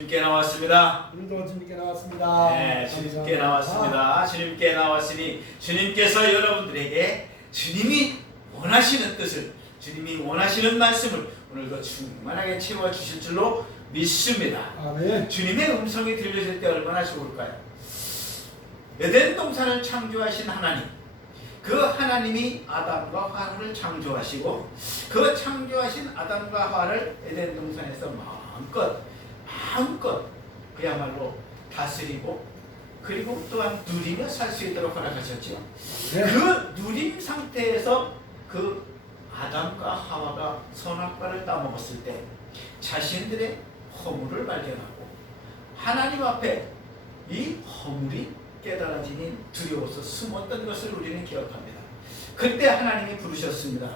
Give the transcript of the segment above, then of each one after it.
주님께 나왔습니다. 오늘도 주님께 나왔습니다. 네, 주님께 나왔습니다. 주님께 나왔으니 주님께서 여러분들에게 주님이 원하시는 뜻을, 주님이 원하시는 말씀을 오늘도 충만하게 채워주실 줄로 믿습니다. 아멘. 주님의 음성이 들려질 때 얼마나 좋을까요? 에덴 동산을 창조하신 하나님, 그 하나님이 아담과 하와를 창조하시고 그 창조하신 아담과 하와를 에덴 동산에서 마음껏 그야말로 다스리고 그리고 또한 누리며 살 수 있도록 허락하셨죠. 네. 그 누림 상태에서 그 아담과 하와가 선악과를 따먹었을 때 자신들의 허물을 발견하고 하나님 앞에 이 허물이 깨달아지니 두려워서 숨었던 것을 우리는 기억합니다. 그때 하나님이 부르셨습니다.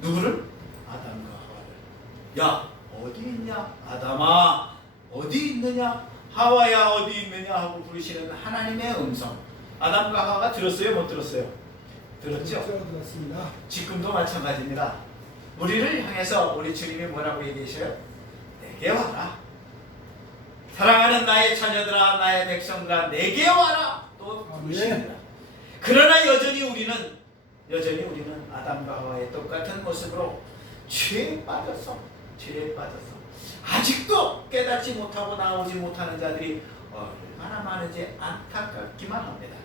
누구를? 아담과 하와를. 야, 어디 있냐? 아담아, 어디 있느냐? 하와야, 어디 있느냐? 하고 부르시는 하나님의 음성. 아담과 하와가 들었어요? 못 들었어요? 들었죠? 들었습니다. 지금도 마찬가지입니다. 우리를 향해서 우리 주님이 뭐라고 얘기하셔요? 내게 와라. 사랑하는 나의 자녀들아, 나의 백성들아, 내게 와라. 또 부르십니다. 그러나 여전히 우리는 아담과 하와의 똑같은 모습으로 죄에 빠졌어. 아직도 깨닫지 못하고 나오지 못하는 자들이 얼마나 많은지 안타깝기만 합니다.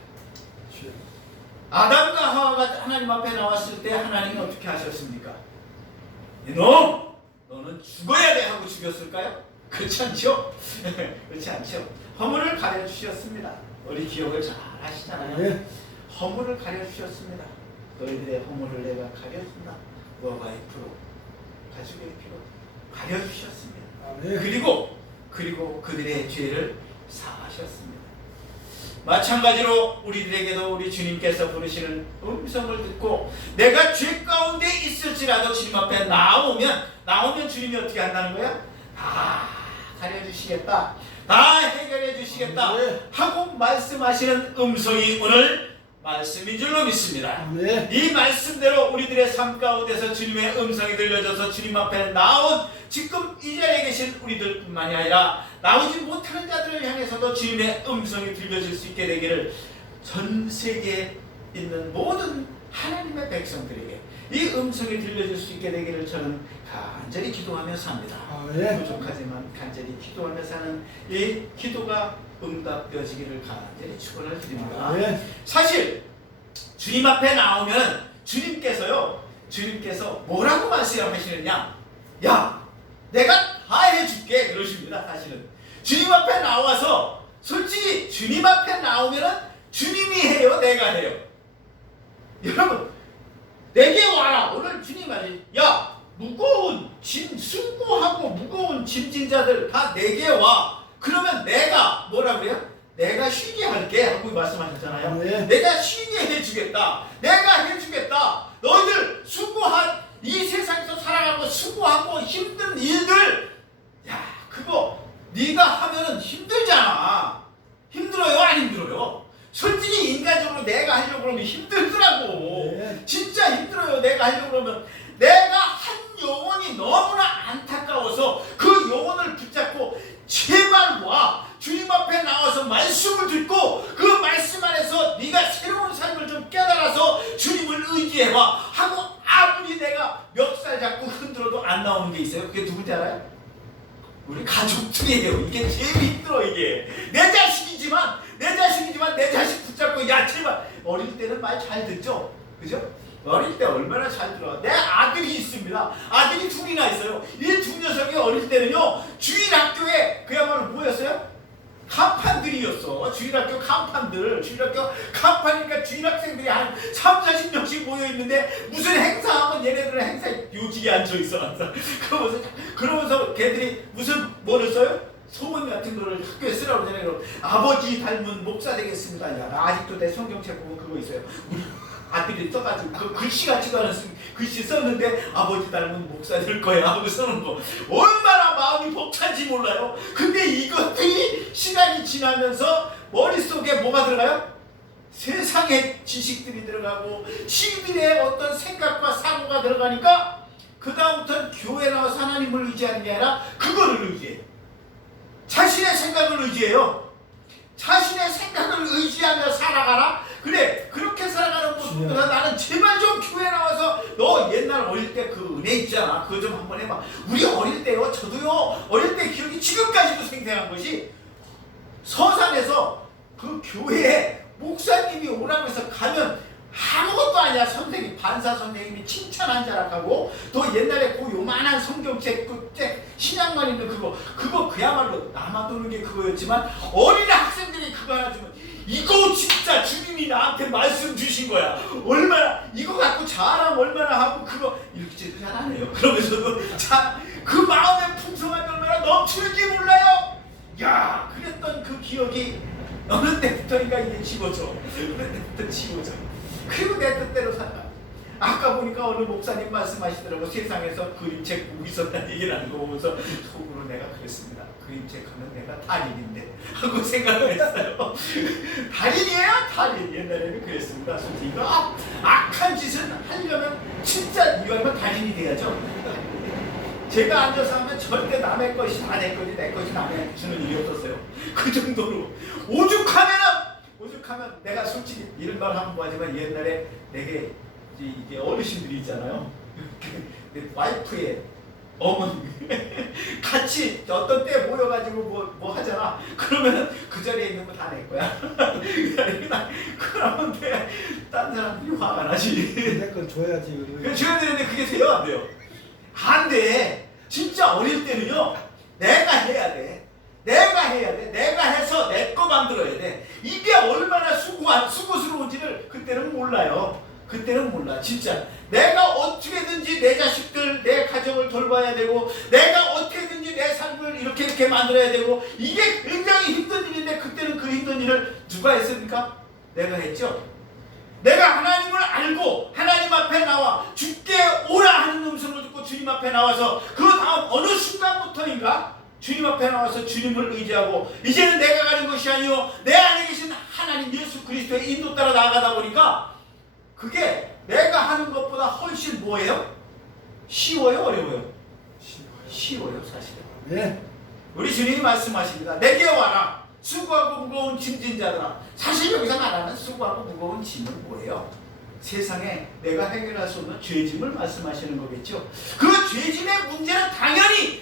아담과 하와가 하나님 앞에 나왔을 때 하나님이 어떻게 하셨습니까? 이놈! 너는 죽어야 돼! 하고 죽였을까요? 그렇지 않죠? 그렇지 않죠? 허물을 가려주셨습니다. 우리 기억을 잘 하시잖아요. 네. 허물을 가려주셨습니다. 너희들의 허물을 내가 가려준다. 너와의 피로, 가족의 피로 가려주셨습니다. 네. 그리고 그들의 죄를 사하셨습니다. 마찬가지로 우리들에게도 우리 주님께서 부르시는 음성을 듣고 내가 죄 가운데 있을지라도 주님 앞에 나오면 주님이 어떻게 한다는 거야? 다 가려주시겠다, 다 해결해 주시겠다 하고 말씀하시는 음성이 오늘 말씀인 줄로 믿습니다. 네. 이 말씀대로 우리들의 삶 가운데서 주님의 음성이 들려져서 주님 앞에 나온 지금 이 자리에 계신 우리들뿐만이 아니라 나오지 못하는 자들을 향해서도 주님의 음성이 들려질 수 있게 되기를 전 세계에 있는 모든 하나님의 백성들에게 이 음성이 들려질 수 있게 되기를 저는 간절히 기도하며 삽니다. 네. 부족하지만 간절히 기도하며 사는 이 기도가 응답되어지기를 간절히 축원을 드립니다. 네. 사실 주님 앞에 나오면 주님께서 뭐라고 말씀하시느냐? 야, 내가 다 해줄게 그러십니다. 사실은 주님 앞에 나와서 솔직히 주님 앞에 나오면은 주님이 해요, 내가 해요? 여러분, 내게 와라. 오늘 주님 말이 야, 무거운 짐 수고하고 무거운 짐진 자들 다 내게 와. 그러면 내가 뭐라 그래요? 내가 쉬게 할게 하고 말씀하셨잖아요. 네. 내가 쉬게 해주겠다. 내가 해주겠다. 너희들 수고한 이 세상에서 살아가고 수고하고 힘든 일들, 야, 그거 네가 하면은 힘들잖아. 힘들어요, 안 힘들어요? 솔직히 인간적으로 내가 하려고 그러면 힘들더라고. 네. 진짜 힘들어요. 내가 하려고 그러면 내가 한 영혼이 너무나 안타까워서 그 영혼을 붙잡고 제발 와, 주님 앞에 나와서 말씀을 듣고 그 말씀 안에서 네가 새로운 삶을 좀 깨달아서 주님을 의지해봐 하고 아무리 내가 멱살 잡고 흔들어도 안 나오는 게 있어요. 그게 누군지 알아요? 우리 가족들이에요. 이게 제일 힘들어. 이게 내 자식이지만 내 자식 붙잡고 야 제발. 어릴 때는 말 잘 듣죠? 그죠? 어릴 때 얼마나 잘 들어. 내 아들이 있습니다. 아들이 둘이나 있어요. 이 두 녀석이 어릴 때는요 주일학교에 그야말로 뭐였어요? 간판들이었어. 주일학교 간판이니까 주일학생들이 한 3, 40명씩 모여있는데 무슨 행사하면 얘네들은 행사에 묘지게 앉아있어 항상. 그러면서 걔들이 무슨 뭐를 써요? 소문 같은 거를 학교에 쓰라고 그러잖아요. 그럼 아버지 닮은 목사 되겠습니다. 야, 나 아직도 내 성경책 보면 그거 있어요. 우리 아들이 써가지고 그 글씨 같지도 않은 글씨 썼는데 아버지 닮은 목사 될 거야 하고 써놓은 거 얼마나 마음이 벅찬지 몰라요. 근데 이것들이 시간이 지나면서 머릿속에 뭐가 들어가요? 세상의 지식들이 들어가고 시들의 어떤 생각과 사고가 들어가니까 그 다음부터는 교회 나와서 하나님을 의지하는 게 아니라 그거를 의지해요. 자신 생각을 의지해요. 자신의 생각을 의지하며 살아가라. 그래, 그렇게 살아가는 모습보다 나는 제발 좀 교회 나와서 너 옛날 어릴 때 그 은혜 있잖아, 그거 좀 한번 해봐. 우리 어릴 때요, 저도요, 어릴 때 기억이 지금까지도 생생한 것이, 서산에서 그 교회에 목사님이 오라고 해서 가면 아무것도 아니야. 선생님, 반사 선생님이 칭찬 한 자락하고, 또 옛날에 그 요만한 성경책, 그 신약만 있는 그거 그야말로 나만 도는 게 그거였지만, 어린 학생들이 그거 하나 주면 이거 진짜 주님이 나한테 말씀 주신 거야. 얼마나 이거 갖고 자랑 얼마나 하고, 그거 이렇게 잘 안 해요. 그러면서도 그 마음의 풍성함이 얼마나 넘치는지 몰라요. 야, 그랬던 그 기억이 어느 때부터인가 이게 지워져. 어느 때부터 지워져. 그리고 내 뜻대로 살아. 아까 보니까 어느 목사님 말씀하시더라고. 세상에서 그림책 보고 있었다는 얘기를 하는 거 보면서 속으로 내가 그랬습니다. 그림책 하면 내가 달인인데 하고 생각을 했어요. 달인이에요? 달인. 옛날에는 그랬습니다. 솔직히 이거 악한 짓을 하려면 진짜 이거면 달인이 돼야죠. 제가 앉아서 하면 절대 남의 것이 다 내 것이, 내 것이 남의 주는 일이 없었어요. 그 정도로 오죽하면 내가 솔직히 이런 말 하면 뭐하지만, 옛날에 내게 이게 어르신들이 있잖아요. 내 와이프의 어머니 같이 어떤 때 모여가지고 뭐 하잖아. 그러면은 그 자리에 있는 거 다 내 거야. 그러면 딴 사람들이 화가 나지. 내 걸 줘야지. 줘야 되는데 그게 돼요, 안 돼요? 안 돼. 진짜 어릴 때는요, 내가 해야 돼. 내가 해서 내 거 만들어야 돼. 이게 얼마나 수고스러운지를 그때는 몰라요. 그때는 몰라. 진짜 내가 어떻게든지 내 자식들, 내 가정을 돌봐야 되고, 내가 어떻게든지 내 삶을 이렇게 만들어야 되고, 이게 굉장히 힘든 일인데, 그때는 그 힘든 일을 누가 했습니까? 내가 했죠. 내가 하나님을 알고 하나님 앞에 나와 주께 오라 하는 음성을 듣고 주님 앞에 나와서, 그 다음 어느 순간부터인가 주님 앞에 나와서 주님을 의지하고, 이제는 내가 가는 것이 아니요 내 안에 계신 하나님 예수 그리스도의 인도 따라 나아가다 보니까, 그게 내가 하는 것보다 훨씬 뭐예요? 쉬워요? 어려워요? 쉬워요, 사실은. 네. 우리 주님이 말씀하십니다. 내게 와라, 수고하고 무거운 짐진 자들아. 사실 여기서 말하는 수고하고 무거운 짐은 뭐예요? 세상에 내가 해결할 수 없는 죄짐을 말씀하시는 거겠죠. 그 죄짐의 문제는 당연히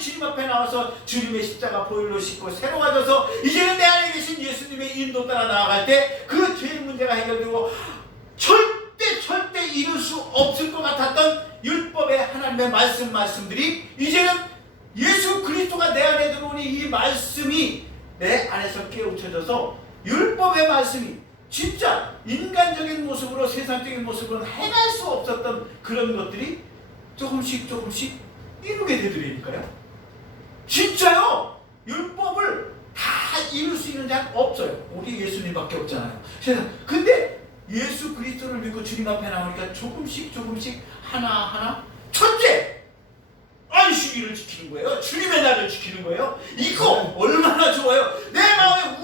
주님 앞에 나와서 주님의 십자가 보혈로 씻고 새로 가져서 이제는 내 안에 계신 예수님의 인도 따라 나아갈 때 그 죄의 문제가 해결되고, 절대 이룰 수 없을 것 같았던 율법의 하나님의 말씀들이 이제는 예수 그리스도가 내 안에 들어오니 이 말씀이 내 안에서 깨우쳐져서 율법의 말씀이 진짜 인간적인 모습으로, 세상적인 모습으로는 해낼 수 없었던 그런 것들이 조금씩 이루게 되더라니까요. 진짜요. 율법을 다 이룰 수 있는 자는 없어요. 우리 예수님밖에 없잖아요. 근데 예수 그리스도를 믿고 주님 앞에 나오니까 조금씩 하나하나, 첫째 안식일을 지키는 거예요. 주님의 날을 지키는 거예요. 이거 얼마나 좋아요. 내 마음에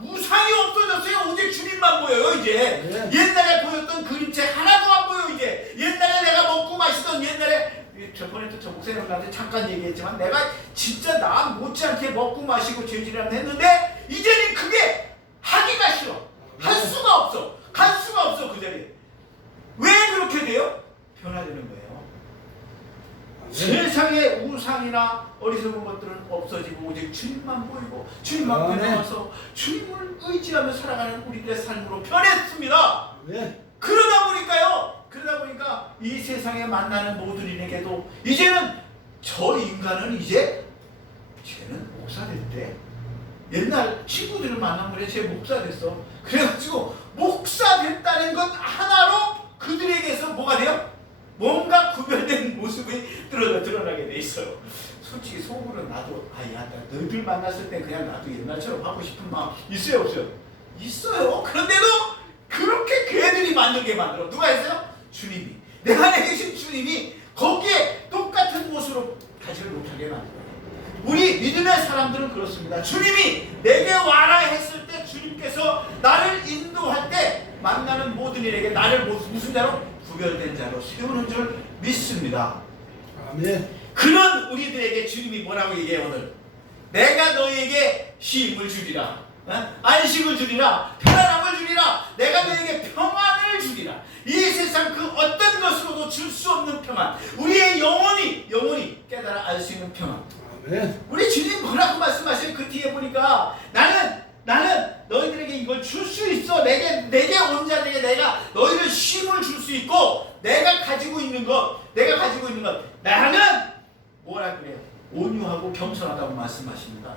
우상이 없어졌어요. 오직 주님만 보여요. 이제 옛날에 보였던 그림책 하나도 안 보여. 이제 옛날에 내가 먹고 마시던, 옛날에 저번에도 저 목사님한테 잠깐 얘기했지만, 내가 진짜 나 못지않게 먹고 마시고 죄질을 했는데 이제는 그게 하기가 싫어. 할 수가 없어. 갈 수가 없어. 그 자리에. 왜 그렇게 돼요? 변화되는 거예요. 세상의 우상이나 어리석은 것들은 없어지고 오직 주님만 보이고, 주님 앞에 나와서 주님을 의지하며 살아가는 우리들의 삶으로 변했습니다. 그러다 보니까 이 세상에 만나는 모든 이에게도 이제는 저 인간은 쟤는 목사 됐대. 옛날 친구들을 만나면 쟤 목사 됐어. 그래가지고 목사 됐다는 것 하나로 그들에게서 뭐가 돼요? 뭔가 구별된 모습이 드러나게 돼 있어요. 솔직히 속으로 나도 너희들 만났을 때 그냥 나도 옛날처럼 하고 싶은 마음 있어요, 없어요? 있어요. 그런데도 그렇게 걔들이 만들게 만들어. 누가 했어요? 주님이. 내 안에 계신 주님이 거기에 똑같은 모습으로 가지를 못하게 만들어요. 우리 믿음의 사람들은 그렇습니다. 주님이 내게 와라 했을 때, 주님께서 나를 인도할 때 만나는 모든 일에게 나를 무슨 자로? 구별된 자로 세우는 줄 믿습니다. 아멘. 그런 우리들에게 주님이 뭐라고 얘기해요? 오늘 내가 너희에게 쉼을 주리라. 안식을 주리라. 편안함을 주리라. 내가 너에게 평안을 주리라. 이 세상 그 어떤 것으로도 줄 수 없는 평안, 우리의 영혼이 깨달아 알 수 있는 평안. 아멘. 우리 주님 뭐라고 말씀하셔요? 그 뒤에 보니까 나는 너희들에게 이걸 줄 수 있어. 내게 온 자들에게 내가 너희를 쉼을 줄 수 있고, 내가 가지고 있는 것 나는 뭐라 그래요? 온유하고 겸손하다고 말씀하십니다.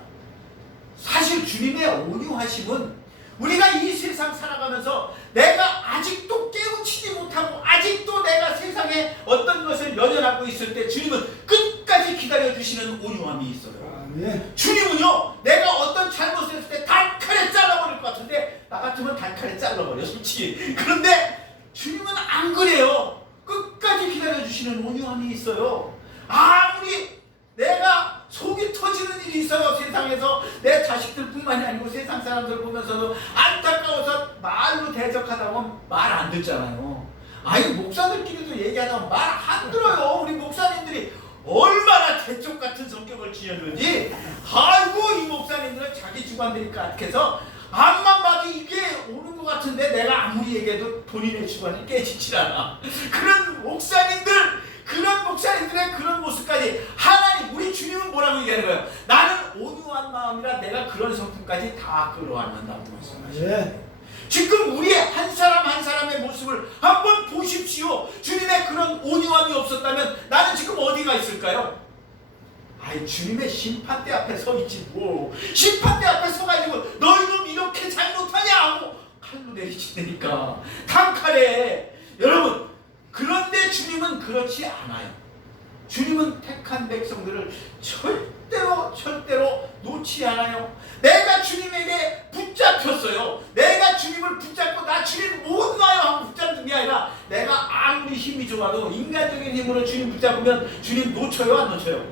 사실 주님의 온유하심은 우리가 이 세상 살아가면서 내가 아직도 깨우치지 못하고 아직도 내가 세상에 어떤 것을 연연하고 있을 때 주님은 끝까지 기다려주시는 온유함이 있어요. 아멘. 주님은요, 내가 어떤 잘못을 했을 때 단칼에 잘라버릴 것 같은데 나 같으면 단칼에 잘라버려 솔직히. 그런데 주님은 안 그래요. 끝까지 기다려주시는 온유함이 있어요. 아무리 내가 속이 터지는 일이 있어요. 세상에서 내 자식들뿐만이 아니고 세상 사람들 보면서도 안타까워서 말로 대적하다 보면 말 안 듣잖아요. 아니 목사들끼리도 얘기하다 보면 말 안 들어요. 우리 목사님들이 얼마나 대쪽 같은 성격을 지녔는지. 아이고 이 목사님들은 자기 주관들이 까득해서 앞만 봐도 이게 오는 것 같은데 내가 아무리 얘기해도 본인의 주관이 깨지질 않아. 그런 목사님들의 그런 모습까지 하나님, 우리 주님은 뭐라고 얘기하는 거예요? 나는 온유한 마음이라 내가 그런 성품까지 다 끌어안는다고 말씀하시죠. 예. 지금 우리의 한 사람 한 사람의 모습을 한번 보십시오. 주님의 그런 온유함이 없었다면 나는 지금 어디가 있을까요? 아이, 주님의 심판대 앞에 서 있지 뭐. 심판대 앞에 서가지고 너희 놈 이렇게 잘못하냐 하고 칼로 내리치니까 단칼에. 여러분, 그런데 주님은 그렇지 않아요. 주님은 택한 백성들을 절대로 놓지 않아요. 내가 주님에게 붙잡혔어요. 내가 주님을 붙잡고 나 주님 못 놔요 하고 붙잡는 게 아니라 내가 아무리 힘이 좋아도 인간적인 힘으로 주님 붙잡으면 주님 놓쳐요, 안 놓쳐요?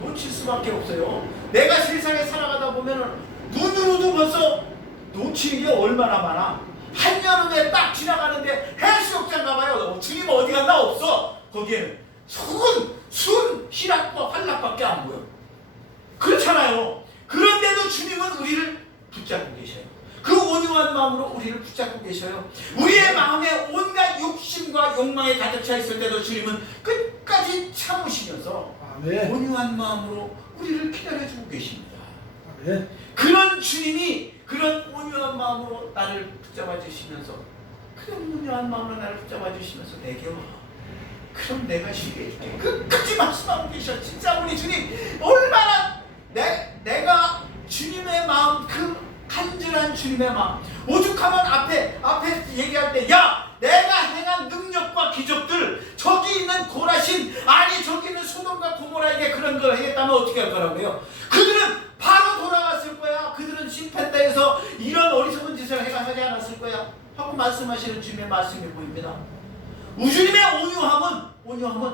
놓칠 수밖에 없어요. 내가 세상에 살아가다 보면 눈으로도 벌써 놓치는 게 얼마나 많아. 한여름에 딱 지나가는데 해수욕장 가봐요. 주님 어디 갔나? 없어. 거기에는 순 희락과 환락밖에 안 보여. 그렇잖아요. 그런데도 주님은 우리를 붙잡고 계셔요. 그 온유한 마음으로 우리를 붙잡고 계셔요. 우리의 마음에 온갖 욕심과 욕망에 가득 차 있을 때도 주님은 끝까지 참으시면서 아멘. 온유한 마음으로 우리를 기다려주고 계십니다. 아멘. 그런 주님이 그런 온유한 마음으로 나를 붙잡아 주시면서, 그런 온유한 마음으로 나를 붙잡아 주시면서 내게 와. 그럼 내가 쉬게 해줄게. 끝까지 말씀하고 계셔. 진짜 우리 주님 얼마나 내가 주님의 마음, 그 간절한 주님의 마음, 오죽하면 앞에 얘기할 때 야, 내가 행한 능력과 기적들, 저기 있는 고라신, 아니 저기 있는 소돔과 고모라에게 그런 걸 하겠다면 어떻게 할 거라고요? 그들은 바로 돌아갔을 거야. 그들은 심판대에서 이런 어리석은 짓을 하지 않았을 거야 하고 말씀하시는 주님의 말씀이 보입니다. 우주님의 온유함은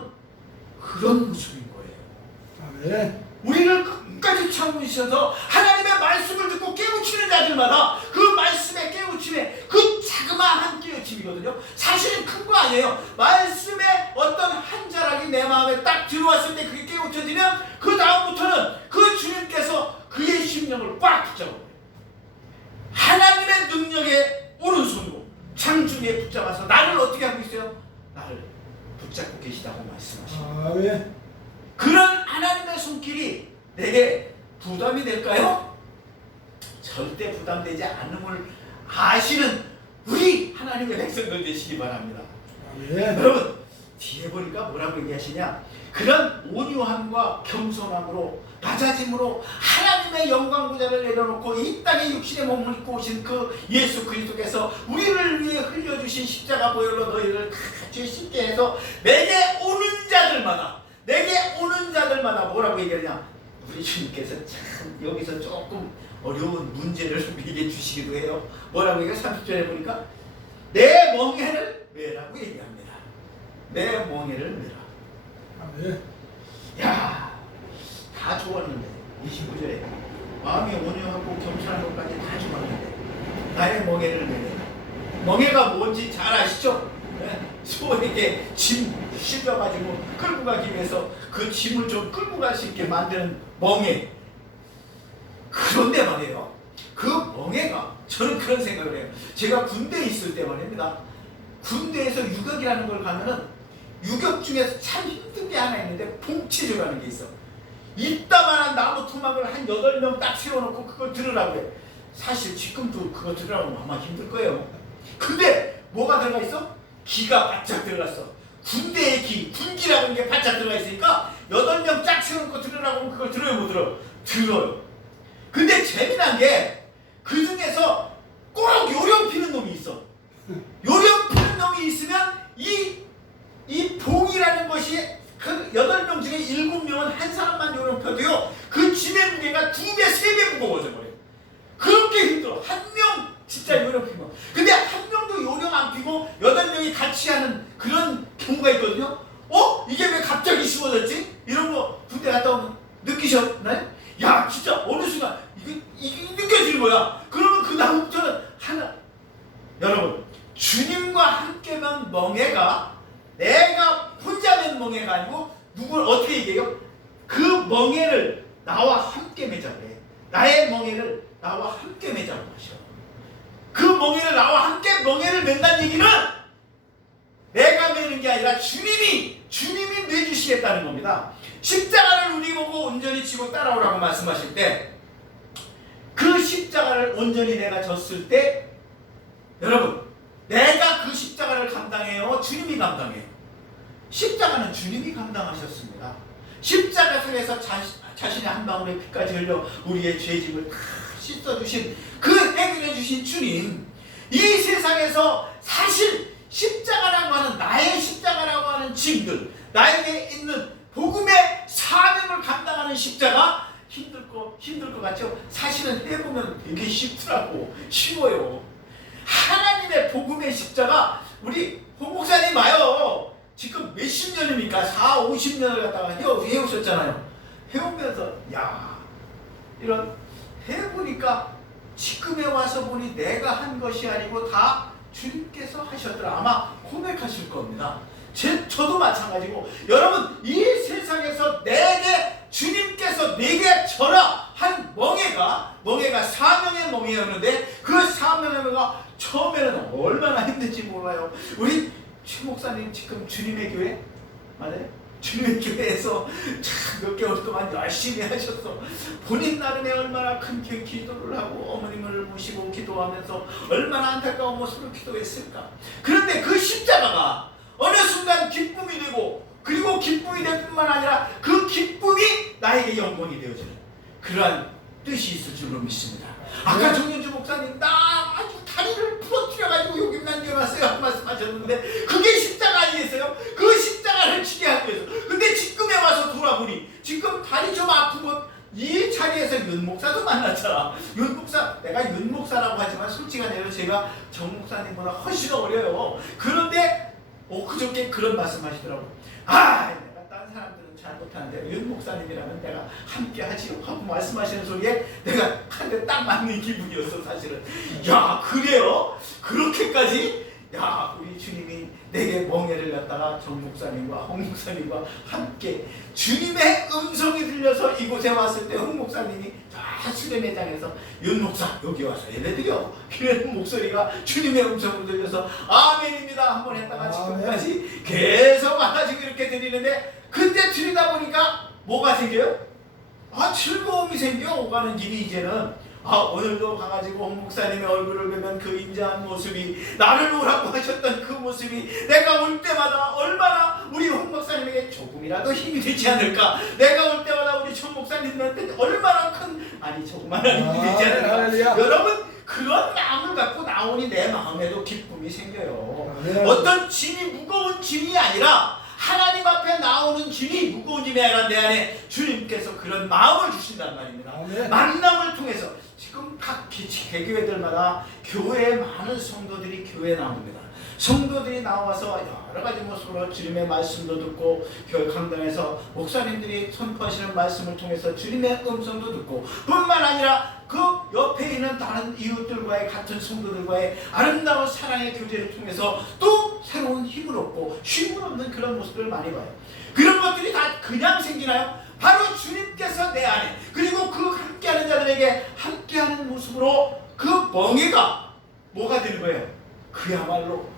그런 모습인 거예요. 아멘. 우리를 끝까지 참으셔서 하나님의 말씀을 듣고 깨우치는 자들마다 그 말씀의 깨우침에, 그 자그마한 깨우침이거든요. 사실은 큰 거 아니에요. 말씀의 어떤 한 자락이 내 마음에 딱 들어왔을 때 그게 깨우쳐지면 그 다음부터는 그 주님께서 그의 심령을 꽉 붙잡아요. 하나님의 능력의 오른손으로 창중에 붙잡아서 나를 어떻게 하고 있어요? 나를 붙잡고 계시다고 말씀하십니다. 아멘. 그런 하나님의 손길이 내게 부담이 될까요? 절대 부담되지 않음을 아시는 우리 하나님의 백성들 되시기 바랍니다. 아멘. 여러분, 뒤에 보니까 뭐라고 얘기하시냐? 그런 온유함과 겸손함으로, 낮아짐으로 하나님의 영광구자를 내려놓고 이 땅에 육신의 몸을 입고 오신 그 예수 그리스도께서 우리를 위해 흘려주신 십자가 보혈로 너희를 다 죄 씻게 해서 내게 오는 자들마다 뭐라고 얘기하냐? 우리 주님께서 참 여기서 조금 어려운 문제를 우리에게 주시기도 해요. 뭐라고 얘기해요? 30절에 보니까 내 멍에를 메라고 얘기합니다. 내 멍에를 메라. 아멘. 야, 다 좋았는데 29절에 마음이 온유하고 겸손한 것까지 다 좋았는데 나의 멍에를 메라. 멍에가 뭔지 잘 아시죠? 네? 소에게 짐 실려가지고 끌고 가기 위해서 그 짐을 좀 끌고 갈 수 있게 만드는 멍에. 그런데 말이에요. 그 멍해가 저는 그런 생각을 해요. 제가 군대에 있을 때 말입니다. 군대에서 유격이라는 걸 가면은 유격 중에서 참 힘든 게 하나 있는데 봉치조라는 게 있어. 이따만한 나무 토막을 한 8명 딱 세워놓고 그걸 들으라고 해. 사실 지금도 그거 들으라고 하면 아마 힘들 거예요. 근데 뭐가 들어가 있어? 기가 바짝 들어갔어. 군대의 기, 군기라는 게 바짝 들어가 있으니까 8명 쫙 세워놓고 들으라고 하면 그걸 들어요, 못 들어? 들어요. 근데 재미난 게 그 중에서 꼭 요령 피는 놈이 있어. 요령 피는 놈이 있으면 이 봉이라는 것이 그 8명 중에 7명은 한 사람만 요령 펴도요, 그 짐의 무게가 2배, 3배 무거워져 버려요. 그렇게 힘들어. 한 명 진짜 요령 피고. 근데 한 명도 요령 안 피고 8명이 같이 하는 그런 경우가 있거든요. 이게 왜 갑자기 쉬워졌지? 이런 거 군대 갔다 오면 느끼셨나요? 야, 진짜 어느 순간 이게 느껴지는 거야. 그러면 그 다음부터는 하나. 여러분, 주님과 함께면 멍해가 내가 혼자면 멍해가 아니고 누굴 어떻게 얘기해요? 그 멍해를 나와 함께 매자고 해. 나의 멍해를 나와 함께 매자고 하셔. 그 멍해를 나와 함께 멍해를 맨다는 얘기는 내가 매는 게 아니라 주님이 매주시겠다는 겁니다. 십자가를 우리 보고 온전히 지고 따라오라고 말씀하실 때 그 십자가를 온전히 내가 졌을 때 여러분, 내가 그 십자가를 감당해요? 주님이 감당해요? 십자가는 주님이 감당하셨습니다. 십자가에서 자신의 한 방울의 피까지 흘려 우리의 죄짐을 다 씻어주신 그 해결해주신 주님, 이 세상에서 사실 십자가라고 하는 나의 십자가라고 하는 짐들, 나에게 있는 복음의 사명을 감당하는 십자가 힘들 것 같죠? 사실은 해보면 되게 쉽더라고. 쉬워요. 하나님의 복음의 십자가, 우리 홍 목사님 와요. 지금 몇십 년입니까? 4, 50년을 갖다가 해오셨잖아요. 해오면서 이런 해보니까 지금에 와서 보니 내가 한 것이 아니고 다 주님께서 하셨더라. 아마 고백하실 겁니다. 저도 마찬가지고, 여러분, 이 세상에서 주님께서 내게 져라 한 멍해가 사명의 멍해였는데, 그 사명의 멍해가 처음에는 얼마나 힘든지 몰라요. 우리 최 목사님 지금 주님의 교회 맞아요? 주님의 교회에서 참 몇 개월 동안 열심히 하셨어. 본인 나름의 얼마나 큰 기도를 하고 어머님을 모시고 기도하면서 얼마나 안타까운 모습으로 기도했을까. 그런데 그 십자가가 어느 순간 기쁨이 되고, 그리고 기쁨이 될 뿐만 아니라 그 기쁨이 나에게 영광이 되어지는 그러한 뜻이 있을 줄로 믿습니다. 아까 정윤주 목사님, 나 아주 다리를 부러뜨려가지고 여기 남겨놨어요 말씀하셨는데, 그게 십자가 아니겠어요? 그 십자가를 지게 하기 위해서. 근데 지금에 와서 돌아보니 지금 다리 좀 아프고, 이 자리에서 윤 목사도 만났잖아. 윤 목사, 내가 윤 목사라고 하지만 솔직한 얘기로 제가 정 목사님보다 훨씬 어려요. 그런데 그저께 그런 말씀하시더라고. 내가 딴 사람들은 잘 못하는데 윤 목사님이라면 내가 함께 하지요 하고 말씀하시는 소리에 내가 한 대 딱 맞는 기분이었어 사실은. 야, 그래요? 그렇게까지? 야, 우리 주님이 내게 멍해를 갖다가 정 목사님과 홍 목사님과 함께 주님의 음성이 들려서 이곳에 왔을 때 홍 목사님이 다 수련회장에서 윤 목사 여기 와서 예배드려, 그런 목소리가 주님의 음성으로 들려서 아멘입니다 한번 했다가 지금까지 계속 와가지고 이렇게 드리는데, 그때 드리다 보니까 뭐가 생겨요? 즐거움이 생겨. 오가는 길이 이제는 오늘도 가가지고 홍 목사님의 얼굴을 보면 그 인자한 모습이, 나를 오라고 하셨던 그 모습이 내가 올 때마다 얼마나 우리 홍 목사님에게 조금이라도 힘이 되지 않을까. 내가 올 때마다 우리 정 목사님한테 얼마나 조그마한 힘이 되지 않을까. 여러분, 그런 마음을 갖고 나오니 내 마음에도 기쁨이 생겨요. 어떤 짐이 무거운 짐이 아니라, 하나님 앞에 나오는 짐이 무거운 짐이 아니라 내 안에 주님께서 그런 마음을 주신단 말입니다. 만남을 통해서 지금 각 개교회들마다 교회에 많은 성도들이 교회에 나옵니다. 성도들이 나와서 여러 가지 모습으로 주님의 말씀도 듣고, 교회 강당에서 목사님들이 선포하시는 말씀을 통해서 주님의 음성도 듣고, 뿐만 아니라 그 옆에 있는 다른 이웃들과의, 같은 성도들과의 아름다운 사랑의 교제를 통해서 또 새로운 힘을 얻고 쉼을 얻는 그런 모습을 많이 봐요. 그런 것들이 다 그냥 생기나요? 바로 주님께서 내 안에, 그리고 그 함께하는 자들에게 함께하는 모습으로 그 멍에가 뭐가 되는 거예요? 그야말로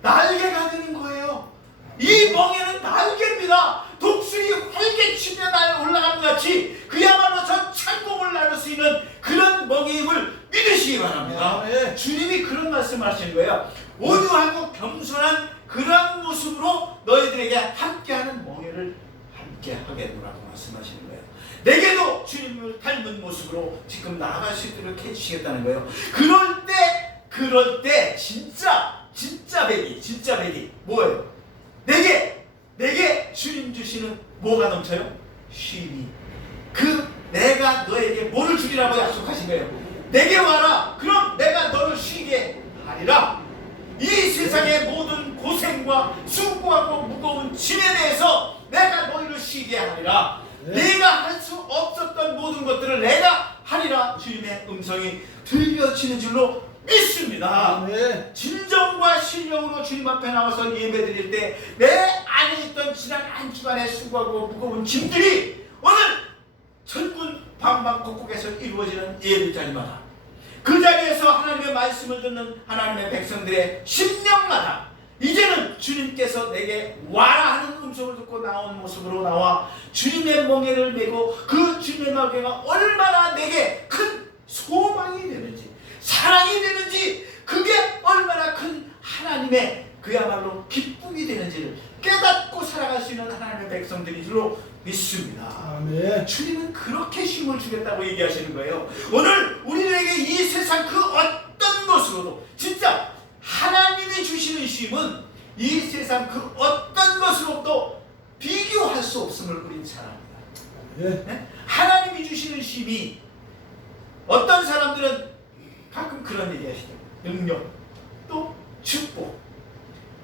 날개가 되는 거예요. 이 멍에는 날개입니다. 독수리 활개치며 날 올라가는 것 같이 그야말로 저 창공을 나눌 수 있는 그런 멍에임을 믿으시기 바랍니다. 아멘. 주님이 그런 말씀을 하시는 거예요. 온유하고 겸손한 그런 모습으로 너희들에게 함께하는 멍에를 함께하겠노라고 말씀하시는 거예요. 내게도 주님을 닮은 모습으로 지금 나아갈 수 있도록 해주시겠다는 거예요. 그럴 때 진짜 백이 뭐예요? 내게 주님 주시는 뭐가 넘쳐요? 쉼이. 내가 너에게 뭐를 주리라고 약속하신 거예요? 내게 와라. 그럼 내가 너를 쉬게 하리라. 이 세상의 모든 고생과 수고하고 무거운 짐에 대해서 내가 너희를 쉬게 하리라. 네가 할 수 없었던 모든 것들을 내가 하리라. 주님의 음성이 들려지는 줄로 믿습니다. 아멘. 진정과 신령으로 주님 앞에 나와서 예배드릴 때 내 안에 있던 지난 한 주간의 수고하고 무거운 짐들이 오늘 천군 방방곡곡에서 이루어지는 예배 자리마다, 그 자리에서 하나님의 말씀을 듣는 하나님의 백성들의 심령마다 이제는 주님께서 내게 와라 하는 음성을 듣고 나온 모습으로 나와 주님의 멍에를 메고 그 주님의 멍에가 얼마나 내게 큰 소망이 되는지, 사랑이 되는지, 그게 얼마나 큰 하나님의 그야말로 기쁨이 되는지를 깨닫고 살아갈 수 있는 하나님의 백성들이 줄로 믿습니다. 아멘. 주님은 그렇게 쉼을 주겠다고 얘기하시는 거예요. 오늘 우리들에게 이 세상 그 어떤 것으로도, 진짜 하나님이 주시는 쉼은 이 세상 그 어떤 것으로도 비교할 수 없음을 우리는 잘 압니다. 네? 하나님이 주시는 쉼이, 어떤 사람들은 가끔 그런 얘기 하시죠. 능력, 또 축복.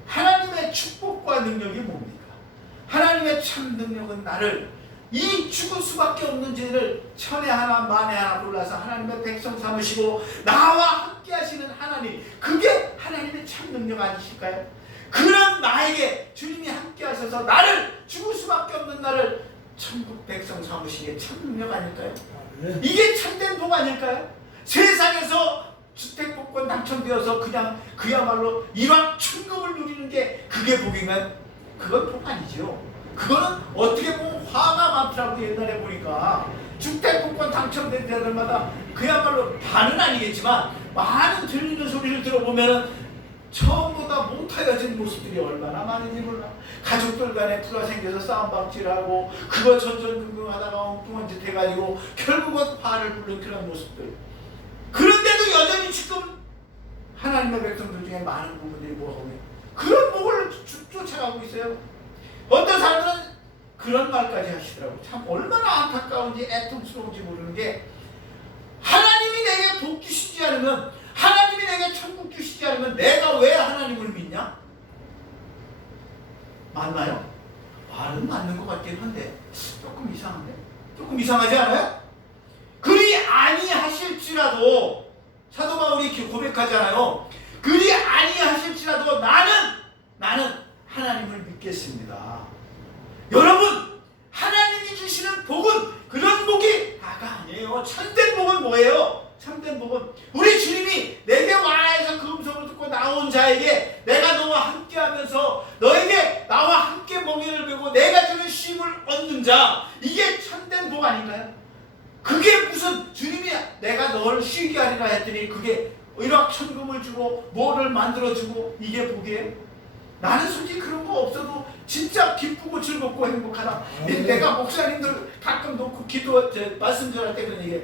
하나님의 축복과 능력이 뭡니까? 하나님의 참 능력은 나를 이 죽을 수밖에 없는 죄를 천에 하나 만에 하나 골라서 하나님의 백성 삼으시고 나와 함께 하시는 하나님, 그게 하나님의 참 능력 아니실까요? 그런 나에게 주님이 함께 하셔서 나를 죽을 수밖에 없는 나를 천국 백성 삼으시기에 참 능력 아닐까요? 아멘. 이게 참된 복 아닐까요? 세상에서 주택복권 당첨되어서 그냥 그야말로 일확천금을 누리는 게 그게 복인가요? 그건 복 아니죠. 그거는 어떻게 보면 화가 많더라고. 옛날에 보니까 주택복권 당첨된 데들마다 그야말로 다는 아니겠지만 많은 들리는 소리를 들어보면은 처음보다 못하여진 모습들이 얼마나 많은지 몰라. 가족들 간에 불화 생겨서 싸움박질하고 그거 전전긍긍하다가 엉뚱한 짓 해가지고 결국은 화를 부른 그런 모습들. 그런데도 여전히 지금 하나님의 백성들 중에 많은 부분들이 뭐하고 그런 복을 쫓아가고 있어요. 어떤 사람들은 그런 말까지 하시더라고요. 참 얼마나 안타까운지 애통스러운지 모르는 게, 하나님이 내게 복 주시지 않으면, 하나님이 내게 천국 주시지 않으면 내가 왜 하나님을 믿냐? 맞나요? 말은 맞는 것 같긴 한데 조금 이상한데? 조금 이상하지 않아요? 그리 아니하실지라도, 사도 바울이 고백하잖아요. 그리 아니하실지라도 나는 하나님을 믿겠습니다. 여러분, 하나님이 주시는 복은 그런 복이 다가 아니에요. 참된 복은 뭐예요? 참된 복은 우리 주님이 내게 와라 해서 그 음성을 듣고 나온 자에게 내가 너와 함께 하면서 너에게 나와 함께 멍에를 메고 내가 주는 쉼을 얻는 자, 이게 참된 복 아닌가요? 그게 무슨 주님이 내가 너를 쉬게 하리라 했더니 그게 일확천금을 주고 뭐를 만들어주고 이게 복이에요? 나는 솔직히 그런 거 없어도 진짜 기쁘고 즐겁고 행복하다. 내가 목사님들 가끔 놓고 말씀 전할 때 그런 얘기해.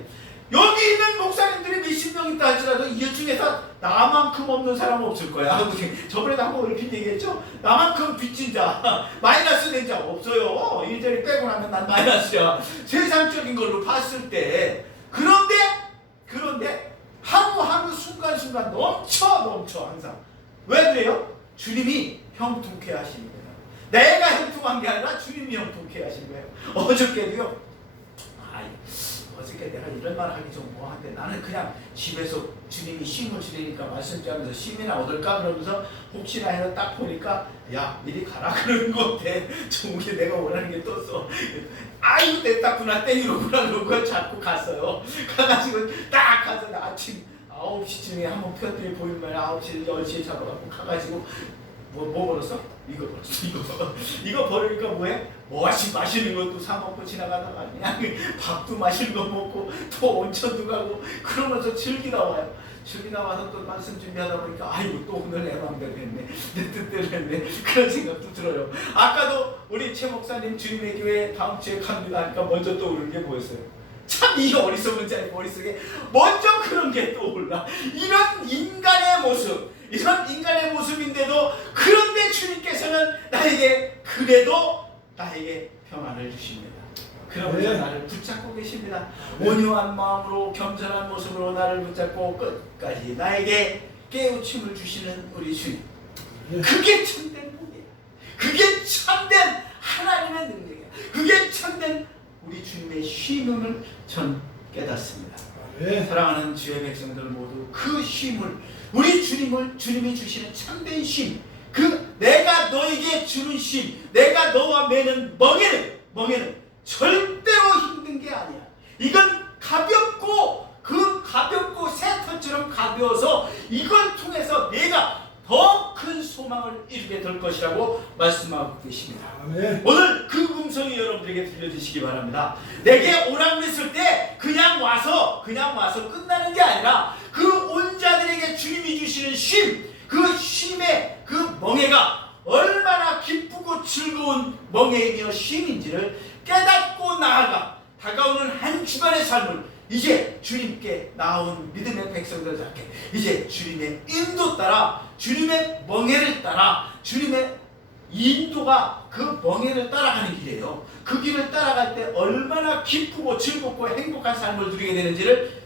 여기 있는 목사님들이 몇십 명 있다 할지라도 이 중에서 나만큼 없는 사람은 없을 거야. 저번에도 한번 이렇게 얘기했죠. 나만큼 빚진 자, 마이너스 된 자 없어요. 이리저리 빼고 나면 난 마이너스야. 세상적인 걸로 봤을 때. 그런데 하루하루 순간순간 넘쳐 항상. 왜 그래요? 주님이 형통케 하시는 거예요. 내가 형통한 게 아니라 주님이 형통케 하시는 거예요. 어저께도요. 어저께 내가 이런 말 하기 좀 뭐한데, 나는 그냥 집에서 주님이 쉼을 주리니까 말씀드리면서 쉼이나 얻을까 그러면서 혹시나 해서 딱 보니까 야 이리 가라 그러는 것 같아. 저게 내가 원하는 게 떴어. 아이고 됐다구나 땡이로구나 그러고 자꾸 갔어요. 가가지고 딱 가서 아침 9시쯤에 한번 펴들이 보이면 9시 10시에 잡아갖고 가가지고 뭐 벌었어? 이거 벌었어. 이거 벌으니까 뭐해? 마시는 것도 사 먹고 지나가다가 그냥 밥도 마시는 거 먹고 또 온천도 가고 그러면서 즐기다 와요. 즐기다 와서 또 말씀 준비하다 보니까 아이고 또 오늘 내 맘대로 했네, 내 뜻대로 했네, 그런 생각도 들어요. 아까도 우리 최 목사님 주님의 교회 다음 주에 갑니다 하니까 먼저 떠오르는 게 뭐였어요? 참 이 어리석은 자의 머릿속에 먼저 그런 게 떠올라. 이런 인간의 모습인데도 그런데 주님께서는 나에게 그래도 나에게 평안을 주십니다. 그러면서 네. 나를 붙잡고 계십니다. 네. 온유한 마음으로 겸손한 모습으로 나를 붙잡고 끝까지 나에게 깨우침을 주시는 우리 주님. 네. 그게 참된 복이에요. 그게 참된 하나님의 능력이에요. 그게 참된 우리 주님의 쉼임을 전 깨닫습니다. 아멘. 사랑하는 주의 백성들 모두 그 쉼을, 우리 주님이 주시는 참된 쉼, 그 내가 너에게 주는 쉼, 내가 너와 매는 멍에는 절대로 힘든 게 아니야. 이건 가볍고 새털처럼 가벼워서 이걸 통해서 내가 더 큰 소망을 이루게 될 것이라고 말씀하고 계십니다. 아멘. 오늘 그 음성이 여러분들에게 들려주시기 바랍니다. 내게 오라고 했을 때 그냥 와서 끝나는 게 아니라 그 온 자들에게 주님이 주시는 쉼, 그 쉼의 그 멍에가 얼마나 기쁘고 즐거운 멍에이며 쉼인지를 깨닫고 나아가 다가오는 한 주간의 삶을 이제 주님께 나온 믿음의 백성들 잡게 이제 주님의 인도 따라, 주님의 멍에를 따라, 주님의 인도가 그 멍에를 따라가는 길이에요. 그 길을 따라갈 때 얼마나 기쁘고 즐겁고 행복한 삶을 누리게 되는지를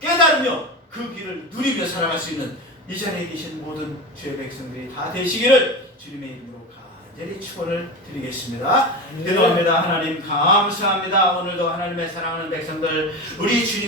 깨달으며 그 길을 누리며 살아갈 수 있는 이 자리에 계신 모든 주의 백성들이 다 되시기를 주님의 이름으로 간절히 축원을 드리겠습니다. 기도합니다. 하나님 감사합니다. 오늘도 하나님의 사랑하는 백성들 우리 주님